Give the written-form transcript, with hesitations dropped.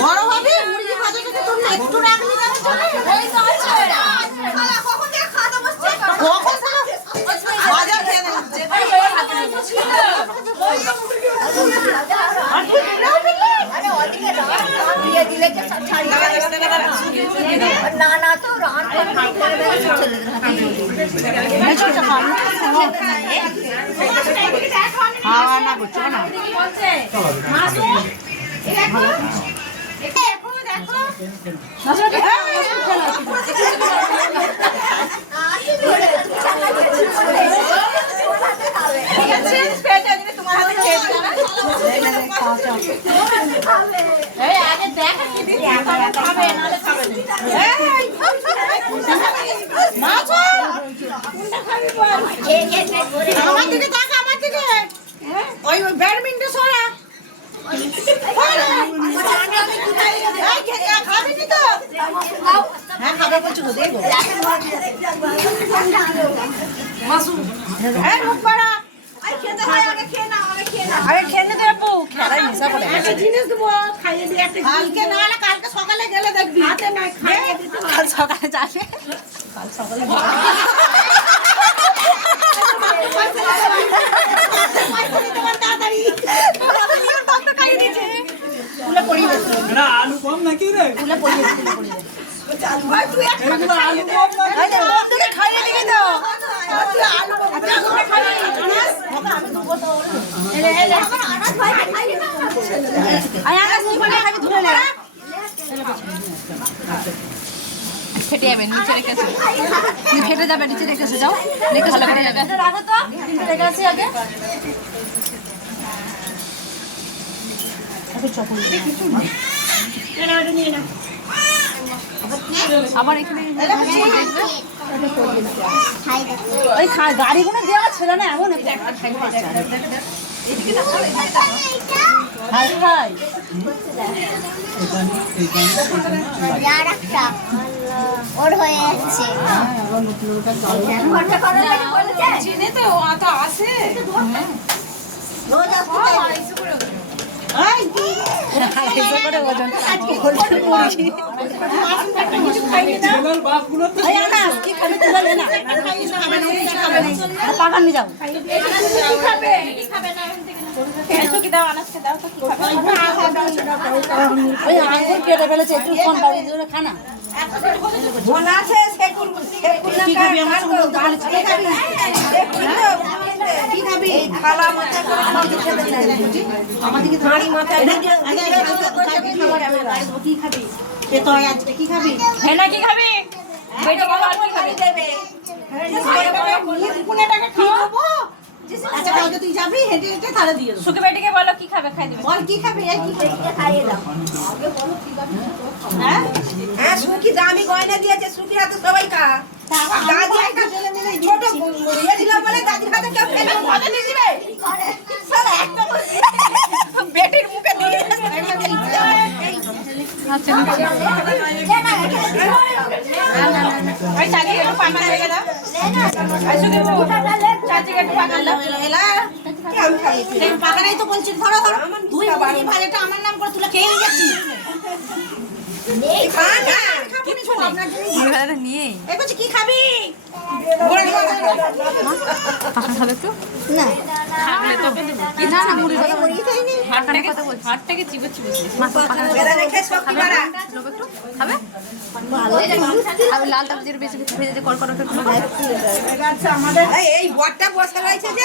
বড় হবে মুরগি ভাজাটাকে তুমি একটু রাখলি না চলে এই তো আছে শালা কখন থেকে খাওয়া বসছে কখন ভাজা খেয়ে দিচ্ছে अरे ओदिके ये दिले के छाड़ी ना ना तो रात को चले मैं छोटा खाना हाँ ना कुछ ना मासू देखो देखो আগে দেখ কি দিদি খাবে নালে খাবে মাছ আমার দিকে তাক আমার দিকে ওই ব্যাডমিন্টন সরা খাবি নি তো হ্যাঁ খাবে বলছো তো দেখো মাসু হ্যাঁ মুখ বাড়া খেতে হয় আগে খেয়ে নাও আগে খেয়ে নাও আগে খেয়ে দে আপু খেলাই মিশা করে একটা জিনিস দেবো খাইয়ে দিয়ে একটা কালকে না হলে কালকে সকালে গেলে দেখবি হাতে না খাইয়ে দিতে কাল সকালে যাবে কাল সকালে না আলু কম নাকি রে ভাই তুই এক আলু কম নাকি তোকে খাইয়ে দিবি তো তুই আলু খাইয়ে আমি দুবো তো এলে এলে আনাস ভাই খাইয়ে না আয় আনাস তুই মানে খাবি ধরে নে ফেটে যাবে নিচে রেখেছে তুই ফেটে যাবে নিচে রেখেছে যাও রেখে ভালো করে যাবে রাখো তো নিচে রেখে আসি আগে আগে চপল কিছু না এটা ওটা নিয়ে না আবার এখানে ওই গাড়িগুলো দেওয়া ছিল না এমন একটা খাই হাই হাই ওর হয়ে যাচ্ছে চিনে তো অত আসে রোজ করে ওজন ছেলের বাপগুলো তো কি খাবে তুই বলে না পাকান নিয়ে যাও ওই আঙুর কেটে ফেলেছে একটু ফোন পাবি খানা কি খাবি আমার সঙ্গে বলতে বলেছি কি খাবি থালা মাথায় করে আমাদেরকে থালি মাথায় কি খাবি এ তো আজকে কি খাবি হেনা কি খাবি বেটা বাবা কি খাবি দেবে কোনে টাকা খাওয়াবো আচ্ছা কালকে তুই যাবি হেঁটে হেঁটে থালা দিয়ে দেবো সুখে বেটিকে বলো কি খাবে খাই দেবে বল কি খাবি এই কি খাইয়ে দাও আগে বলো কি খাবি হ্যাঁ হ্যাঁ সুখী দামি গয়না দিয়েছে সুখী হাতে সবাই খা দাদি একটা ছোট ইয়ে দিল বলে দাদির হাতে কেউ ফেলে মজা নিয়ে যাবে বেটির মুখে দিয়ে আচ্ছা ওই চাচি একটু পাকা লেগে দাও আর সুখে চাচিকে একটু পাকা দাও এলা পাকা নাই তো বলছি ধরো ধরো তুই মুরগি ভাজাটা আমার নাম করে তুলে খেয়ে যাচ্ছি কি খাবি হাতটাকে চিবে চিবে এই বটটা বসে রয়েছে যে